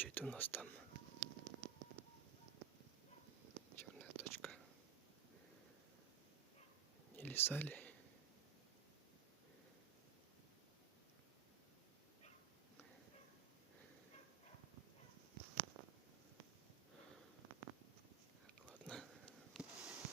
Что это у нас там? Черная точка. Не лиса ли?